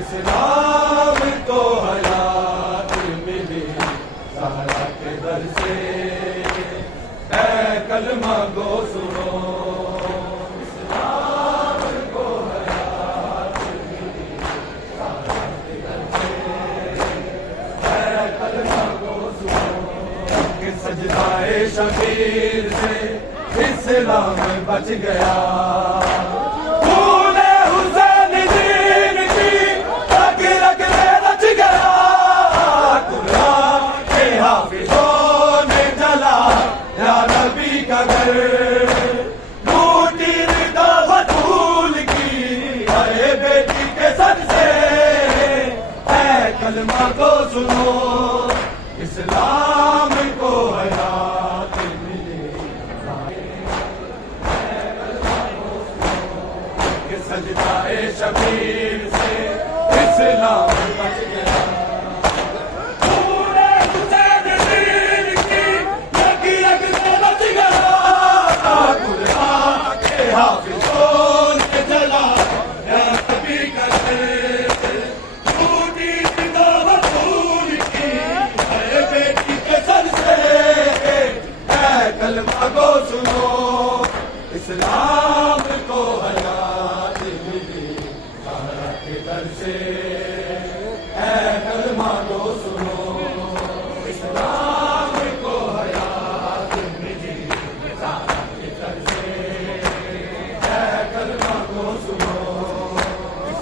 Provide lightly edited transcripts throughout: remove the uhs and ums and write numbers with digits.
اسلام کو حیات ملی زہرا کے در سے، اے کلمہ گو سنو۔ اسلام کو حیات ملی زہرا کے در سے، اے کلمہ گو سنو۔ کہ سجدائے شبیر سے اسلام بچ گیا، کلمہ کو سنو، اسلام کو حیات ملی۔ کہ سجدائے شبیر سے اسلام بچ گیا، پورے حسین دین کی رگ رگ سے بچ گیا، قرآن کے حافظوں نے جلا یا نبی کا دل۔ کلمہ کو سنو، اسلام کو حیات ملی زہرا کے در سے، اے کلمہ کو سنو، اسلام کو حیات ملی زہرا کے در سے، اے کلمہ کو سنو،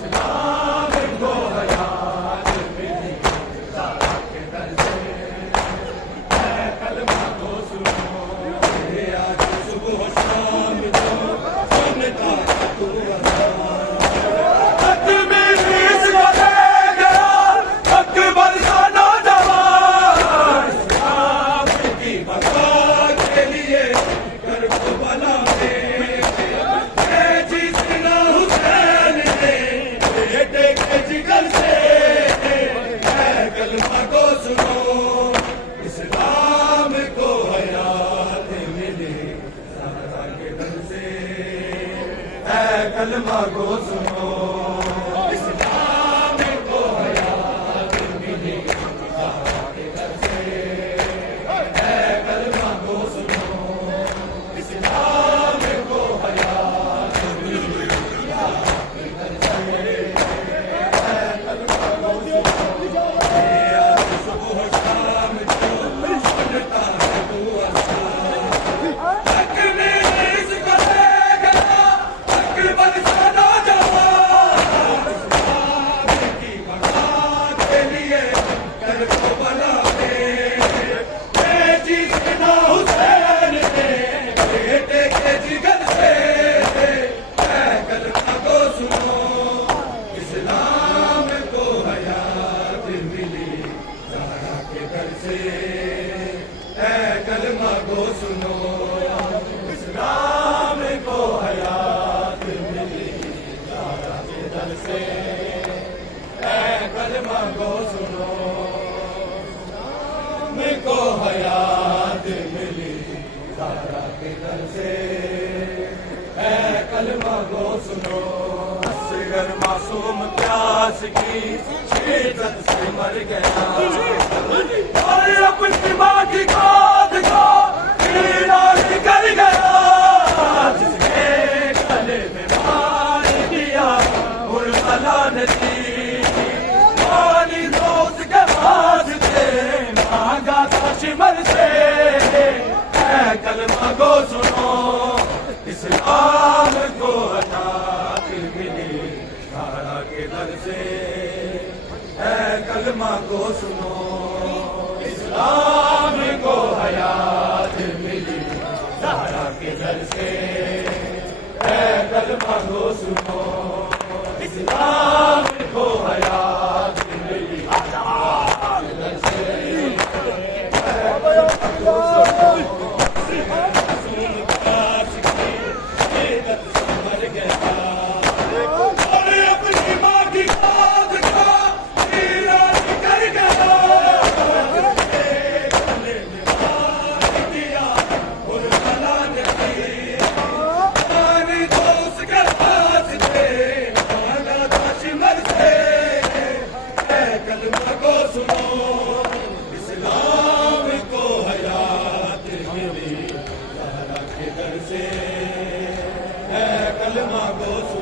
اسلام کو حیات ملی زہرا کے در سے، اے کلمہ کو سنو۔ کلمہ کو سنو، اسلام کو حیات ملی زہرا کے در سے، اے کلمہ کو سنو، اسلام کو حیات ملی زہرا کے در سے، اے کلمہ کو سنو۔ آج صبح و شام جو سنتا ہے تو کلمہ کو سنو، اسلام کو حیات ملی زہرا کے در سے، اے کلمہ کو سنو، اسلام کو حیات ملی زہرا کے در سے، اے کلمہ کو سنو۔ اصغر معصوم پیاس کی شدت سے مر گیا، اور اپنی ماں کی گود کو پینا کر گیا، جس کے گلے میں مار دیا مرغلا نے دی، پانی دوست کے واسطے مانگا تھا شمر سے، اے کلمہ کو سنو، اسلام کو حیات ملی زہرا کے در سے، اے کلمہ کو سنو، اسلام کو حیات ملی زہرا کے در سے، اے کلمہ کو سنو، اسلام کو حیات ملی زہرا کے در سے، اے کلمہ کو سنو۔ اور اپنی ماں کی گود کو پینا کر گیا، الرسل